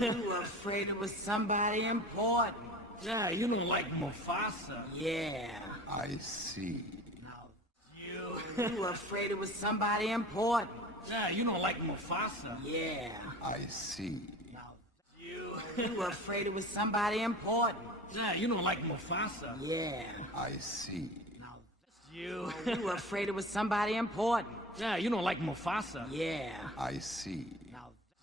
You were afraid it was somebody important. Yeah, you don't like Mufasa. Yeah. I see. You were afraid it was somebody important. Yeah, you don't like Mufasa. Yeah. I see. You were afraid it was somebody important. Yeah, you don't like Mufasa. Yeah. I see. You were afraid it was somebody important. Yeah, you don't like Mufasa. Yeah. I see.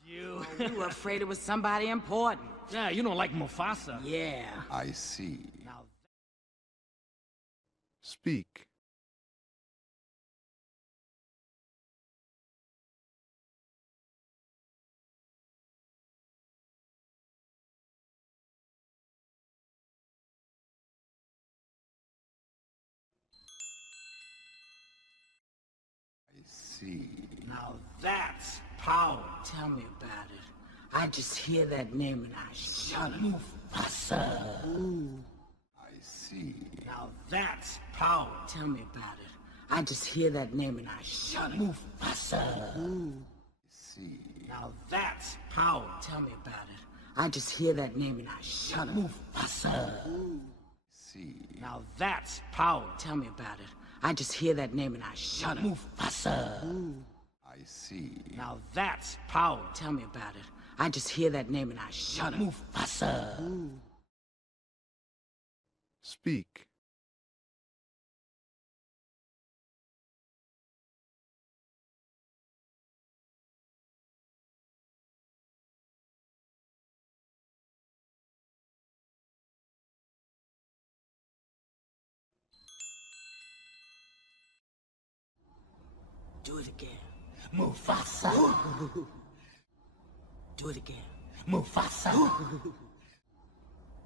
You were afraid it was somebody important. Yeah, you don't like Mufasa. Yeah. I see. Speak. I see. Now that's power. Tell me about it. I just hear that name and I shudder. Mufasa. Ooh. I see. Now that's power. Tell me about it. I just hear that name and I shudder. Mufasa. Ooh. I see. Now that's power. Tell me about it. I just hear that name and I shudder. Mufasa. Ooh. See. Now that's power. Tell me about it. I just hear that name and I shudder. Mufasa. Ooh. I see. Now that's power. Tell me about it. I just hear that name and I shudder. Mufasa. Ooh. Speak. Do it again. Mufasa. Do it again. Mufasa.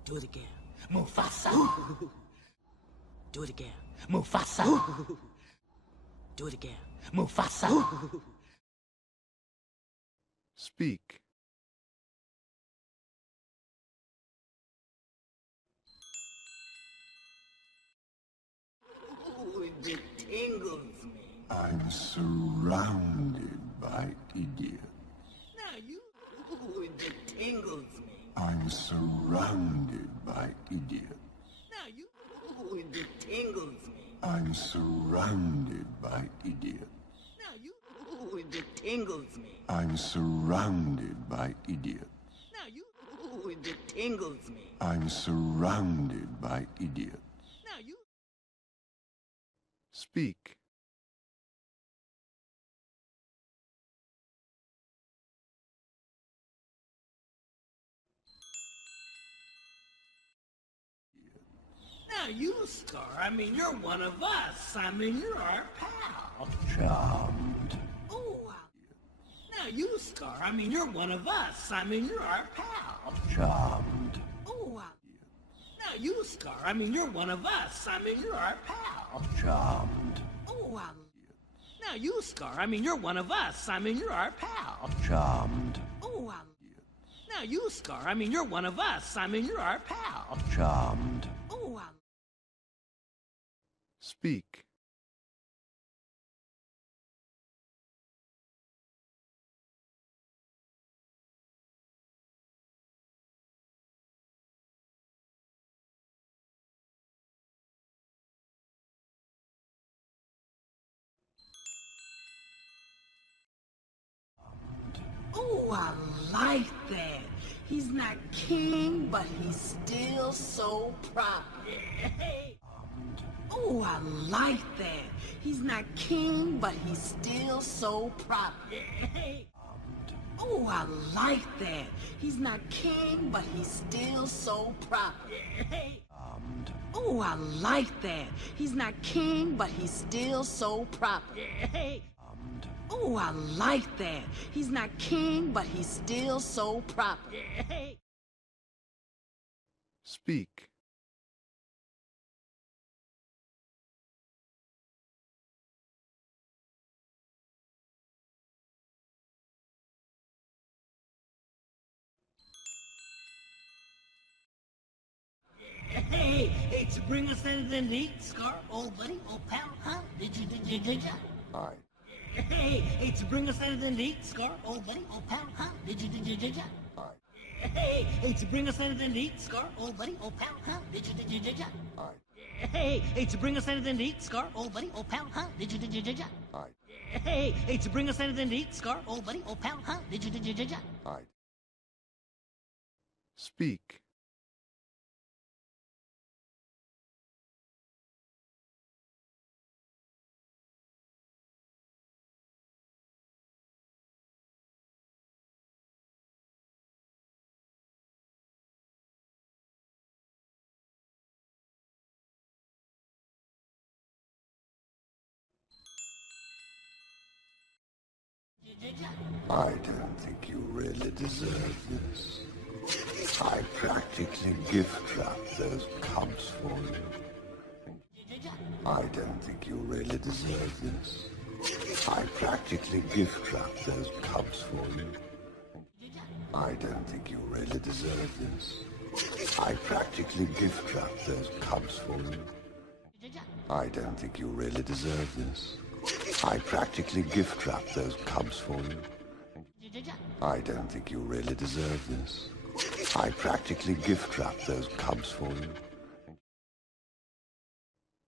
Do it again. Mufasa. Do it again. Mufasa. Do it again. Mufasa. Speak. Ooh, it tingles me. I'm surrounded by idiots. Now you. Ooh, it tingles me. I'm surrounded by idiots. Now you. Ooh, it tingles me. I'm surrounded by idiots. Now you. Ooh, it tingles me. I'm surrounded by idiots. Now you. Ooh, it tingles me. I'm surrounded by idiots. Now you. Speak. Now you, Scar. I mean, you're one of us. I mean, you're our pal. Charmed. Ooh, Now you, Scar. I mean, you're one of us. I mean, you're our pal. Charmed. ooh, Now you, Scar. I mean, you're one of us. I mean, you're our pal. Charmed. ooh, Now you, Scar. I mean, you're one of us. I mean, you're our pal. Charmed. ooh, Now you, Scar. I mean, you're one of us. I mean, you're our pal. Charmed. ooh, Speak. ooh, I like that. He's not king, but he's still so proper. Ooh, I like that. He's not king, but he's still so proper. Ooh, I like that. He's not king, but he's still so proper. Ooh, I like that. He's not king, but he's still so proper. Ooh, I like that. He's not king, but he's still so proper. Speak. Hey, hey, to bring us anything to eat, Scar, old buddy, old pal, huh? Did you? Aye. Hey, hey, to bring us anything to eat, Scar, old buddy, old pal, huh? Did you? Aye. Hey, to bring us anything to eat, Scar? Old buddy, old pal, huh? Did you? I, Hey, to bring us anything to eat, Scar? Old buddy, old pal, huh? Did you? I, Hey, to bring us anything to eat, Scar? Old buddy, old pal, huh? Did you? I, speak, I don't think you really deserve this. I practically gift wrap those cubs for you. I don't think you really deserve this. I practically gift wrap those cubs for you. I don't think you really deserve this. I practically gift wrap those cubs for you. I don't think you really deserve this. I practically gift wrap those cubs for you. I don't think you really deserve this. I practically gift wrap those cubs for you.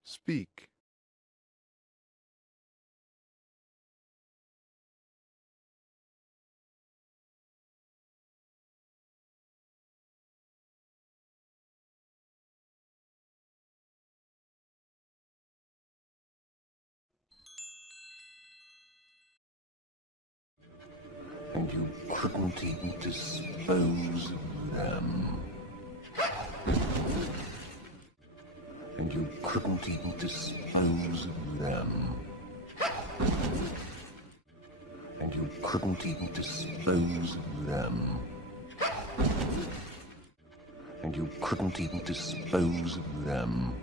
speak, And you couldn't even dispose of them. And you couldn't even dispose of them. And you couldn't even dispose of them. And you couldn't even dispose of them.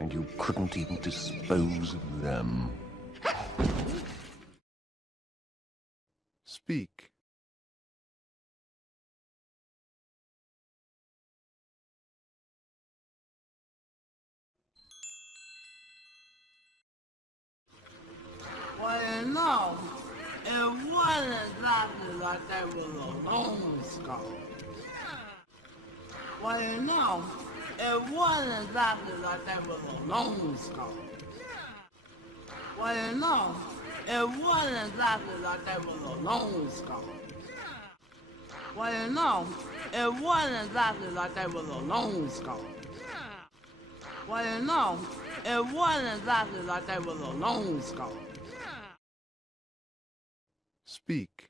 And you couldn't even dispose of them. speak, Well, you know, it wasn't exactly like they was alone, Scar. Well, you know, it wasn't exactly like they was alone, Scar. Well, you know, it wasn't exactly like they was alone, Scar. Well, you know, it wasn't exactly like they was alone, Scar. Well, you know, it wasn't exactly like they was alone, Scar. speak,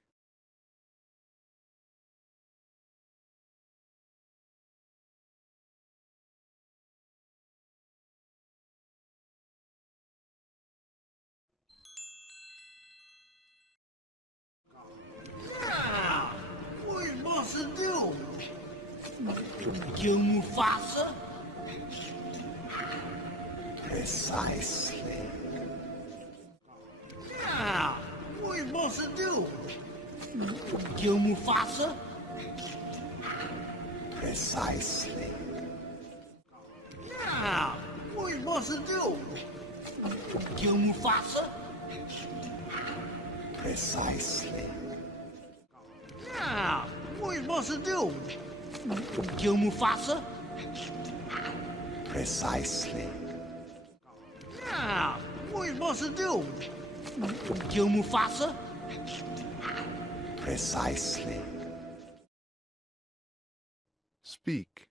What are you supposed to do? Kill Mufasa? Precisely. Yeah. What are you supposed to do? Kill Mufasa? Precisely. Yeah. What are you supposed to do? Kill Mufasa? Precisely. Yeah. What are you supposed to do? Kill Mufasa? Precisely. Yeah. What are you supposed to do? Kill Mufasa? Precisely. speak,